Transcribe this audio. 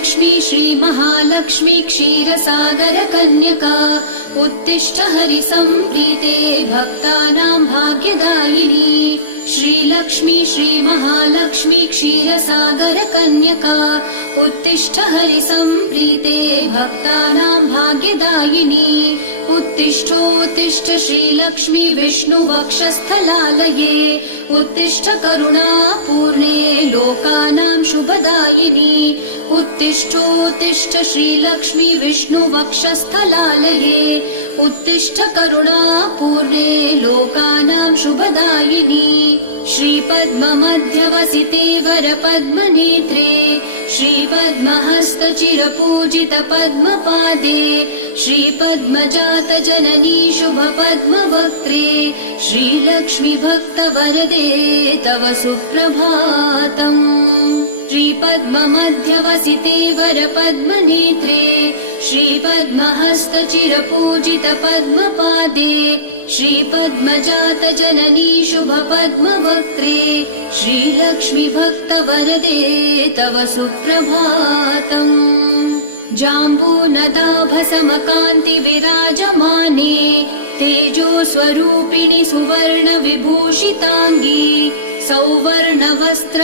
श्रीलक्ष्मी श्रीमहालक्ष्मी क्षीरसागर कन्यका उत्तिष्ठ हरिसम्प्रीते भक्तानां भाग्यदायिनी। श्रीलक्ष्मी श्रीमहालक्ष्मी क्षीरसागर कन्यका उत्तिष्ठ हरिसम्प्रीते भक्तानां भाग्यदायिनी। उत्तिष्ठोत्तिष्ठ श्रीलक्ष्मी विष्णुवक्षस्थलालये उत्तिष्ठ करुणापूर्णे लोकानां शुभदायिनी। उत्तिष्ठोत्तिष्ठ श्रीलक्ष्मी विष्णुवक्षस्थलालये उत्तिष्ठ करुणापूर्णे लोकानां शुभदायिनी। श्रीपद्ममध्यवसिते वरपद्मनेत्रे श्रीपद्महस्तचिरपूजित पद्मपादे श्रीपद्मजात जननी शुभपद्मवक्त्रे श्रीलक्ष्मी भक्तवरदे तव सुप्रभातम्। श्रीपद्ममध्यवसिते वरपद्मनेत्रे श्रीपद्महस्तचिरपूजित पद्मपादे श्रीपद्मजात जननी शुभपद्मवक्त्रे श्रीलक्ष्मी भक्तवरदे तव सुप्रभातम्। जाम्बूनदाभसमकान्ति विराजमाने तेजो स्वरूपिणि सुवर्ण विभूषिताङ्गी सौवर्ण वस्त्र